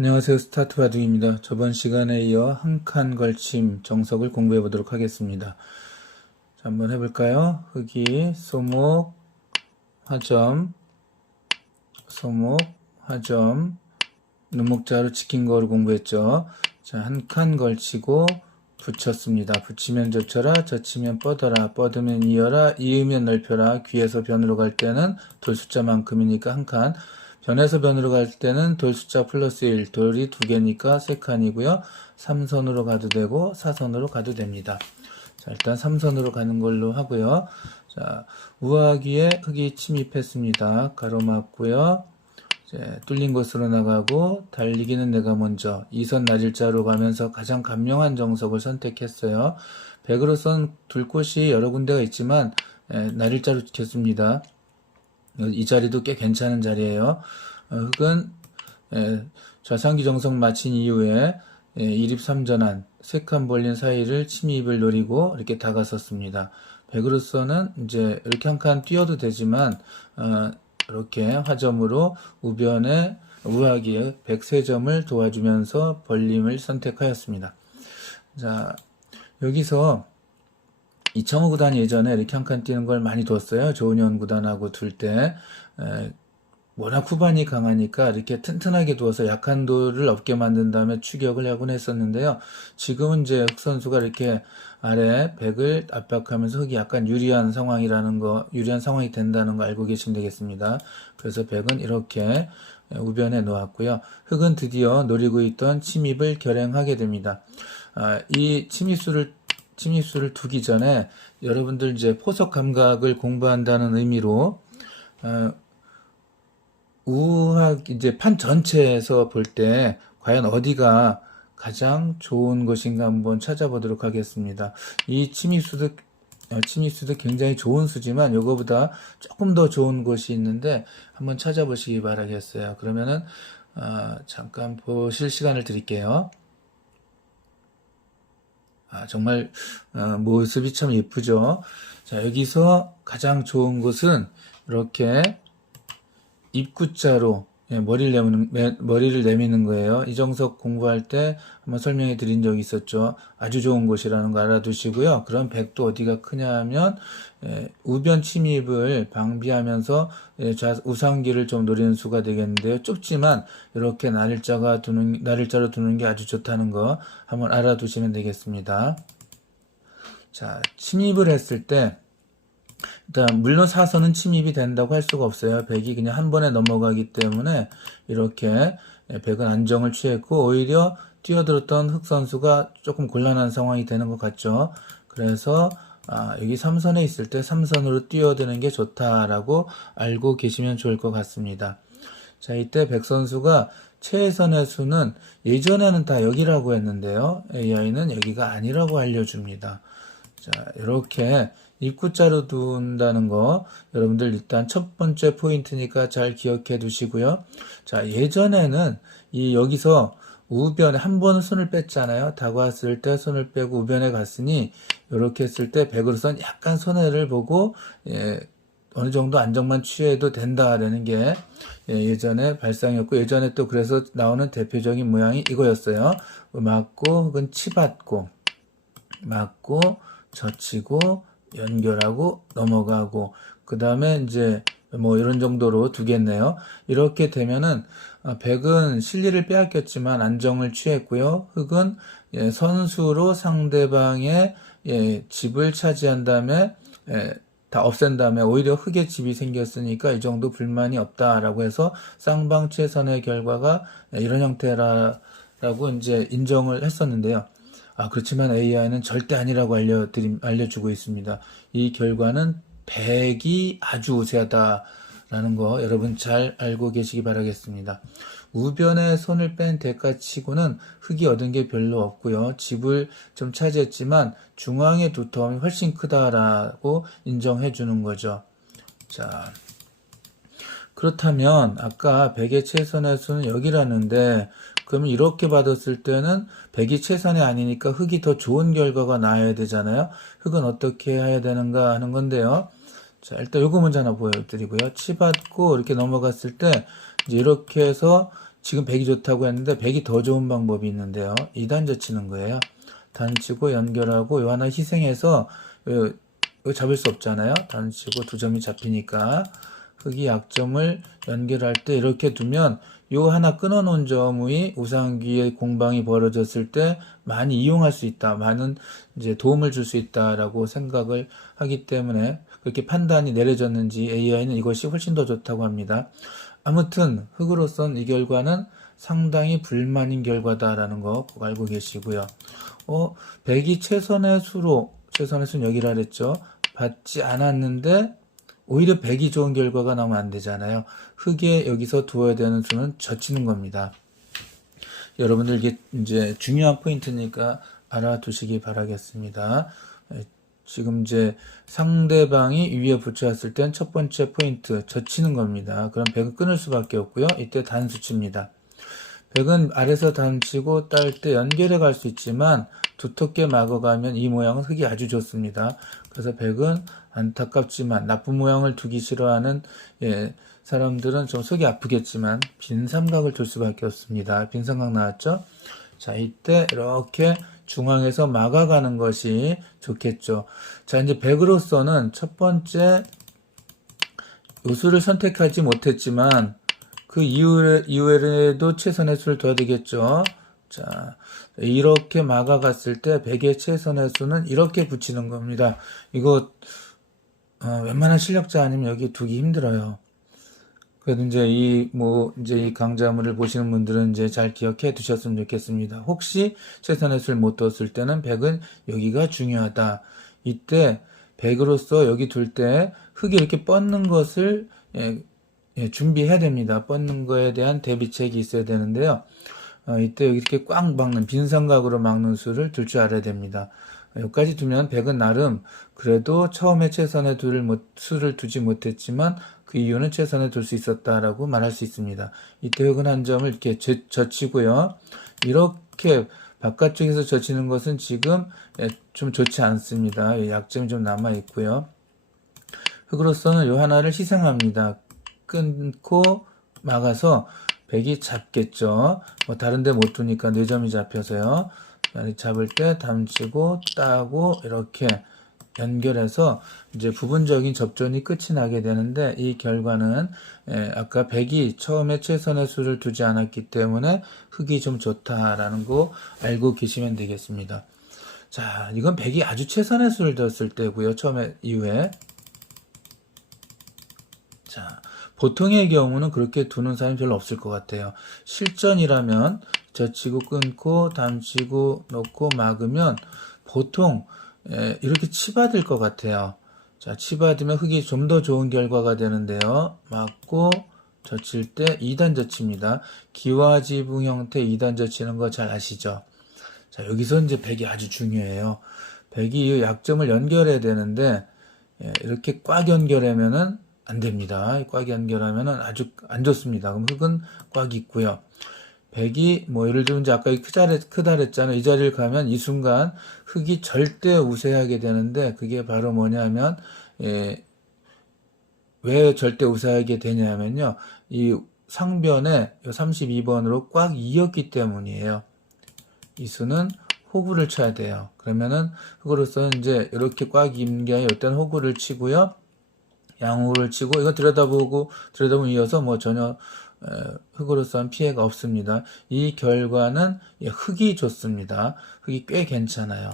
안녕하세요. 스타트 바둑입니다. 저번 시간에 이어 한 칸 걸침 정석을 공부해 보도록 하겠습니다. 자, 한번 해볼까요? 흑이, 소목, 화점, 소목, 화점, 눈목자로 지킨 거를 공부했죠. 자, 한 칸 걸치고 붙였습니다. 붙이면 젖혀라, 젖히면 뻗어라, 뻗으면 이어라, 이으면 넓혀라. 귀에서 변으로 갈 때는 돌 숫자만큼이니까 한 칸. 변에서 변으로 갈 때는 돌 숫자 플러스 1, 돌이 두 개니까 세 칸이고요. 3선으로 가도 되고 4선으로 가도 됩니다. 자, 일단 3선으로 가는 걸로 하고요. 자, 우하기에 흑이 침입했습니다. 가로막고요. 이제 뚫린 곳으로 나가고 달리기는 내가 먼저 2선 나질자로 가면서 가장 간명한 정석을 선택했어요. 백으로선 둘 곳이 여러 군데가 있지만 나질자로 지켰습니다. 이 자리도 꽤 괜찮은 자리예요. 흑은 좌상기 정석 마친 이후에 1입 3전환 3칸 벌린 사이를 침입을 노리고 이렇게 다가섰습니다. 백으로서는 이제 이렇게 한 칸 뛰어도 되지만 이렇게 화점으로 우변에 우하기에 103점을 도와주면서 벌림을 선택하였습니다. 자, 여기서 이창호 구단이 예전에 이렇게 한 칸 뛰는 걸 많이 뒀어요. 조은현 구단하고 둘 때. 워낙 후반이 강하니까 이렇게 튼튼하게 두어서 약한 돌을 없게 만든 다음에 추격을 하곤 했었는데요. 지금은 이제 흑 선수가 이렇게 아래 백을 압박하면서 흑이 약간 유리한 상황이 된다는 거 알고 계시면 되겠습니다. 그래서 백은 이렇게 우변에 놓았고요. 흑은 드디어 노리고 있던 침입을 결행하게 됩니다. 이 침입수를 두기 전에 여러분들 이제 포석 감각을 공부한다는 의미로 이제 판 전체에서 볼 때 과연 어디가 가장 좋은 것인가 한번 찾아보도록 하겠습니다. 이 침입수도 굉장히 좋은 수지만 이거보다 조금 더 좋은 곳이 있는데 한번 찾아보시기 바라겠어요. 그러면은 잠깐 보실 시간을 드릴게요. 정말 모습이 참 예쁘죠. 자, 여기서 가장 좋은 곳은 이렇게 입구자로 머리를 내미는 거예요. 이 정석 공부할 때 한번 설명해 드린 적이 있었죠. 아주 좋은 곳이라는 거 알아두시고요. 그럼 백도 어디가 크냐 하면 우변 침입을 방비하면서 우상기를 좀 노리는 수가 되겠는데요. 좁지만 이렇게 나릴자로 두는 게 아주 좋다는 거 한번 알아두시면 되겠습니다. 자, 침입을 했을 때 일단 물론 사선은 침입이 된다고 할 수가 없어요. 백이 그냥 한 번에 넘어가기 때문에 이렇게 백은 안정을 취했고 오히려 뛰어들었던 흑 선수가 조금 곤란한 상황이 되는 것 같죠. 그래서 여기 3선에 있을 때 3선으로 뛰어드는 게 좋다라고 알고 계시면 좋을 것 같습니다. 자, 이때 백 선수가 최선의 수는 예전에는 다 여기라고 했는데요. AI는 여기가 아니라고 알려줍니다. 자, 이렇게 입구자로 둔다는 거 여러분들 일단 첫 번째 포인트니까 잘 기억해 두시고요. 자, 예전에는 여기서 우변에 한 번은 손을 뺐잖아요. 다가왔을 때 손을 빼고 우변에 갔으니 이렇게 했을 때 백으로선 약간 손해를 보고 어느 정도 안정만 취해도 된다라는 게 예전에 발상이었고 예전에 또 그래서 나오는 대표적인 모양이 이거였어요. 맞고 혹은 치받고 맞고 젖히고 연결하고 넘어가고 그 다음에 이제 뭐 이런 정도로 두겠네요. 이렇게 되면은 백은 실리를 빼앗겼지만 안정을 취했고요. 흑은 선수로 상대방의 집을 차지한 다음에 다 없앤 다음에 오히려 흑의 집이 생겼으니까 이 정도 불만이 없다라고 해서 쌍방 최선의 결과가 이런 형태라고 이제 인정을 했었는데요. 그렇지만 AI는 절대 아니라고 알려주고 있습니다. 이 결과는 백이 아주 우세하다라는 거 여러분 잘 알고 계시기 바라겠습니다. 우변에 손을 뺀 대가치고는 흑이 얻은 게 별로 없고요. 집을 좀 차지했지만 중앙의 두터움이 훨씬 크다라고 인정해 주는 거죠. 자, 그렇다면 아까 백의 최선의 수는 여기라는데 그러면 이렇게 받았을 때는 백이 최선이 아니니까 흑이 더 좋은 결과가 나와야 되잖아요. 흑은 어떻게 해야 되는가 하는 건데요. 자, 일단 요거 먼저 하나 보여드리고요. 치받고 이렇게 넘어갔을 때 이제 이렇게 해서 지금 백이 좋다고 했는데 백이 더 좋은 방법이 있는데요. 2단 젖히는 거예요. 단 치고 연결하고 요 하나 희생해서 이거 잡을 수 없잖아요. 단 치고 두 점이 잡히니까 흑이 약점을 연결할 때 이렇게 두면 요 하나 끊어놓은 점의 우상기의 공방이 벌어졌을 때 많이 이용할 수 있다. 많은 이제 도움을 줄 수 있다라고 생각을 하기 때문에 그렇게 판단이 내려졌는지 AI는 이것이 훨씬 더 좋다고 합니다. 아무튼 흑으로선 이 결과는 상당히 불만인 결과다라는 거 꼭 알고 계시고요. 백이 최선의 수는 여기라 그랬죠. 받지 않았는데 오히려 백이 좋은 결과가 나오면 안 되잖아요. 흑에 여기서 두어야 되는 수는 젖히는 겁니다. 여러분들 이게 이제 중요한 포인트니까 알아두시기 바라겠습니다. 지금 이제 상대방이 위에 붙여왔을 땐 첫 번째 포인트 젖히는 겁니다. 그럼 백은 끊을 수밖에 없고요. 이때 단수치입니다. 백은 아래서 단치고 딸 때 연결해 갈 수 있지만 두텁게 막아가면 이 모양은 흑이 아주 좋습니다. 그래서 백은 안타깝지만 나쁜 모양을 두기 싫어하는 사람들은 좀 속이 아프겠지만 빈 삼각을 둘 수밖에 없습니다. 빈 삼각 나왔죠? 자, 이때 이렇게 중앙에서 막아가는 것이 좋겠죠. 자, 이제 백으로서는 첫 번째 요수를 선택하지 못했지만 그 이후에도 최선의 수를 둬야 되겠죠. 자, 이렇게 막아갔을 때 백의 최선의 수는 이렇게 붙이는 겁니다. 이거 웬만한 실력자 아니면 여기 두기 힘들어요. 그래도 이제 이 강좌물을 보시는 분들은 이제 잘 기억해 두셨으면 좋겠습니다. 혹시 최선의 수를 못 뒀을 때는 백은 여기가 중요하다. 이때 백으로서 여기 둘 때 흑이 이렇게 뻗는 것을 준비해야 됩니다. 뻗는 거에 대한 대비책이 있어야 되는데요. 이때 여기 이렇게 꽉 막는 빈 삼각으로 막는 수를 둘 줄 알아야 됩니다. 여기까지 두면 백은 나름 그래도 처음에 최선의 수를 두지 못했지만 그 이유는 최선에 둘 수 있었다라고 말할 수 있습니다. 이때 흑은 한 점을 이렇게 젖히고요. 이렇게 바깥쪽에서 젖히는 것은 지금 좀 좋지 않습니다. 약점이 좀 남아 있고요. 흑으로서는 요 하나를 희생합니다. 끊고 막아서 백이 잡겠죠. 다른 데 못 두니까 4점이 잡혀서요. 잡을 때 담치고 따고 이렇게 연결해서 이제 부분적인 접전이 끝이 나게 되는데 이 결과는 아까 백이 처음에 최선의 수를 두지 않았기 때문에 흑이 좀 좋다라는 거 알고 계시면 되겠습니다. 자, 이건 백이 아주 최선의 수를 뒀을 때고요. 처음에 이후에. 자, 보통의 경우는 그렇게 두는 사람이 별로 없을 것 같아요. 실전이라면 젖히고 끊고 담치고 놓고 막으면 보통 이렇게 치받을 것 같아요. 자, 치받으면 흑이 좀 더 좋은 결과가 되는데요. 막고 젖힐 때 2단 젖힙니다. 기와지붕 형태 2단 젖히는 거 잘 아시죠? 자, 여기서 이제 백이 아주 중요해요. 백이 이 약점을 연결해야 되는데 이렇게 꽉 연결하면은 안 됩니다. 꽉 연결하면은 아주 안 좋습니다. 그럼 흑은 꽉 있고요. 백이 예를 들면 이제 아까 크다 그랬잖아요. 이 자리를 가면 이 순간 흑이 절대 우세하게 되는데 그게 바로 뭐냐면 왜 절대 우세하게 되냐면요. 이 상변에 32번으로 꽉 이었기 때문이에요. 이 수는 호구를 쳐야 돼요. 그러면은 흑으로서는 이제 이렇게 꽉 있는 게 아니라 이때는 호구를 치고요. 양호를 치고 이거 들여다보면 이어서 전혀 흑으로서는 피해가 없습니다. 이 결과는 흑이 좋습니다. 흑이 꽤 괜찮아요.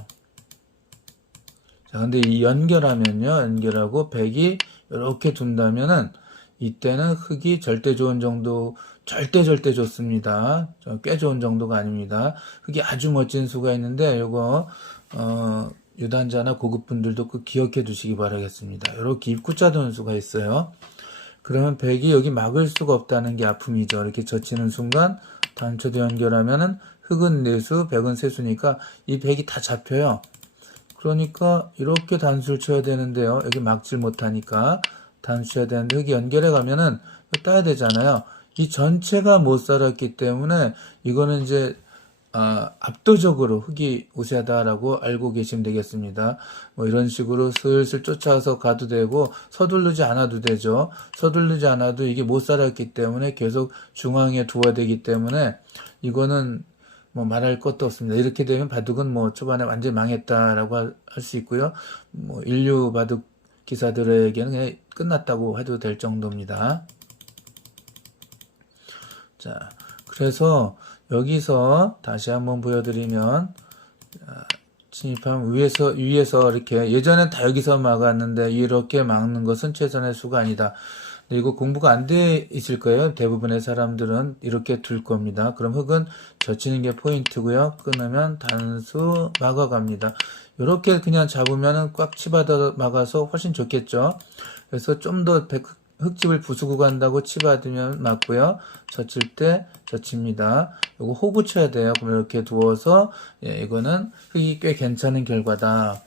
자, 근데 이 연결하고 백이 이렇게 둔다면은 이때는 흑이 절대 좋은 정도, 절대 좋습니다. 꽤 좋은 정도가 아닙니다. 흑이 아주 멋진 수가 있는데 요거 유단자나 고급분들도 그 기억해 두시기 바라겠습니다. 이렇게 입구자 도는 수가 있어요. 그러면 백이 여기 막을 수가 없다는 게 아픔이죠. 이렇게 젖히는 순간 단초도 연결하면은 흑은 4수, 백은 3수니까 이 백이 다 잡혀요. 그러니까 이렇게 단수를 쳐야 되는데요. 여기 막질 못하니까 단수 쳐야 되는데 흑이 연결해 가면은 따야 되잖아요. 이 전체가 못 살았기 때문에 이거는 이제 압도적으로 흙이 우세하다라고 알고 계시면 되겠습니다. 뭐 이런 식으로 슬슬 쫓아서 가도 되고 서두르지 않아도 되죠. 서두르지 않아도 이게 못 살았기 때문에 계속 중앙에 두어야 되기 때문에 이거는 뭐 말할 것도 없습니다. 이렇게 되면 바둑은 뭐 초반에 완전히 망했다라고 할 수 있고요. 뭐 인류 바둑 기사들에게는 그냥 끝났다고 해도 될 정도입니다. 자, 그래서 여기서 다시 한번 보여드리면 침입하면 위에서 이렇게 예전엔 다 여기서 막았는데 이렇게 막는 것은 최선의 수가 아니다. 근데 이거 공부가 안 돼 있을 거예요. 대부분의 사람들은 이렇게 둘 겁니다. 그럼 흑은 젖히는 게 포인트고요. 끊으면 단수 막아갑니다. 이렇게 그냥 잡으면은 꽉 치받아 막아서 훨씬 좋겠죠. 그래서 좀 더 흙집을 부수고 간다고 치받으면 맞고요. 젖힐 때 젖힙니다. 요거 호구 쳐야 돼요. 그럼 이렇게 두어서 이거는 흙이 꽤 괜찮은 결과다.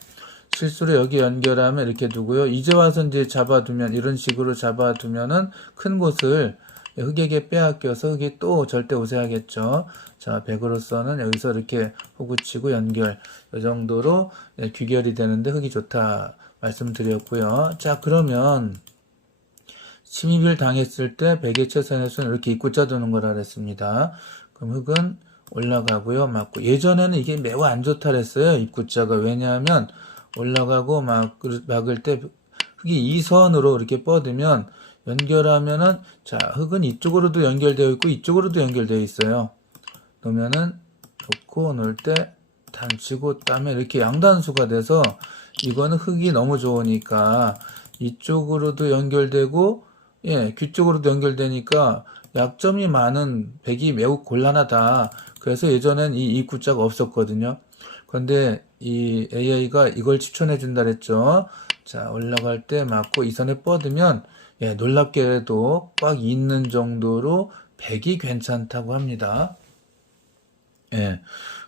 실수로 여기 연결하면 이렇게 두고요. 이제 와서 이제 잡아두면 이런 식으로 잡아두면은 큰 곳을 흙에게 빼앗겨서 흙이 또 절대 우세하겠죠. 자, 백으로서는 여기서 이렇게 호구 치고 연결 이 정도로 귀결이 되는데 흙이 좋다 말씀드렸고요. 자, 그러면 침입을 당했을 때 백의 최선의 수는 이렇게 입구자 두는 거라 그랬습니다. 그럼 흙은 올라가고요. 맞고 예전에는 이게 매우 안 좋다 그랬어요. 입구자가. 왜냐하면 올라가고 막을 때 흙이 이 선으로 이렇게 뻗으면 연결하면은 자, 흙은 이쪽으로도 연결되어 있고 이쪽으로도 연결되어 있어요. 놓으면은 놓고 놓을 때 단치고 따면 이렇게 양단수가 돼서 이거는 흙이 너무 좋으니까 이쪽으로도 연결되고 귀 쪽으로도 연결되니까 약점이 많은 백이 매우 곤란하다. 그래서 예전엔 이 입구자가 없었거든요. 그런데 이 AI가 이걸 추천해 준다 그랬죠. 자, 올라갈 때 맞고 이 선에 뻗으면 놀랍게도 꽉 있는 정도로 백이 괜찮다고 합니다.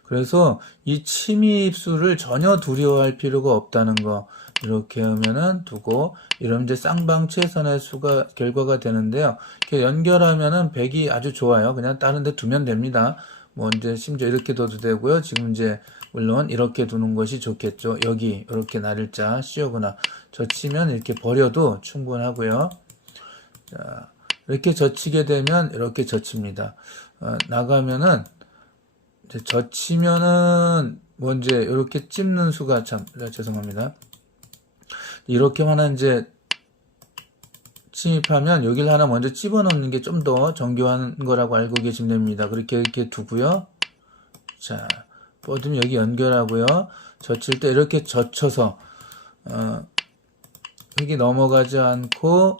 그래서 이 침입수를 전혀 두려워할 필요가 없다는 거. 이렇게 하면은 두고 이러면 이제 쌍방 최선의 수가 결과가 되는데요. 이렇게 연결하면은 백이 아주 좋아요. 그냥 다른 데 두면 됩니다. 뭐 이제 심지어 이렇게 둬도 되고요. 지금 이제 물론 이렇게 두는 것이 좋겠죠. 여기 이렇게 나를자 씌우거나 젖히면 이렇게 버려도 충분하고요. 자, 이렇게 젖히게 되면 이렇게 젖힙니다. 나가면은 이제 젖히면은 뭐 이제 이렇게 찝는 수가 참 죄송합니다. 이렇게만 이제 침입하면 여기를 하나 먼저 집어넣는 게 좀 더 정교한 거라고 알고 계시면 됩니다. 그렇게 이렇게 두고요. 자, 뻗으면 여기 연결하고요. 젖힐 때 이렇게 젖혀서 흙이 넘어가지 않고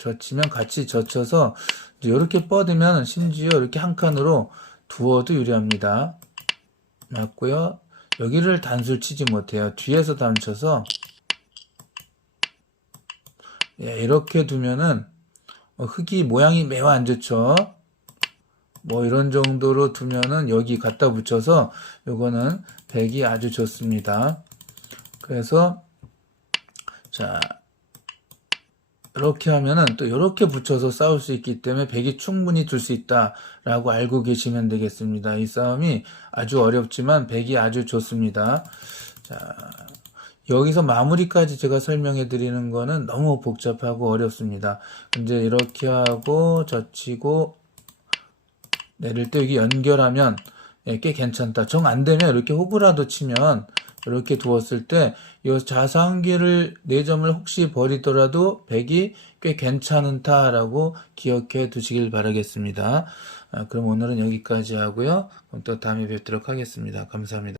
젖히면 같이 젖혀서 이렇게 뻗으면 심지어 이렇게 한 칸으로 두어도 유리합니다. 맞고요. 여기를 단수를 치지 못해요. 뒤에서 단쳐서 이렇게 두면은 흙이 모양이 매우 안 좋죠. 뭐 이런 정도로 두면은 여기 갖다 붙여서 요거는 백이 아주 좋습니다. 그래서 자, 이렇게 하면은 또 이렇게 붙여서 싸울 수 있기 때문에 백이 충분히 둘 수 있다라고 알고 계시면 되겠습니다. 이 싸움이 아주 어렵지만 백이 아주 좋습니다. 자, 여기서 마무리까지 제가 설명해 드리는 거는 너무 복잡하고 어렵습니다. 이제 이렇게 하고 젖히고 내릴 때 여기 연결하면 꽤 괜찮다. 정 안 되면 이렇게 호구라도 치면 이렇게 두었을 때 이 자상기를 4점을 혹시 버리더라도 백이 꽤 괜찮다라고 기억해 두시길 바라겠습니다. 그럼 오늘은 여기까지 하고요. 그럼 또 다음에 뵙도록 하겠습니다. 감사합니다.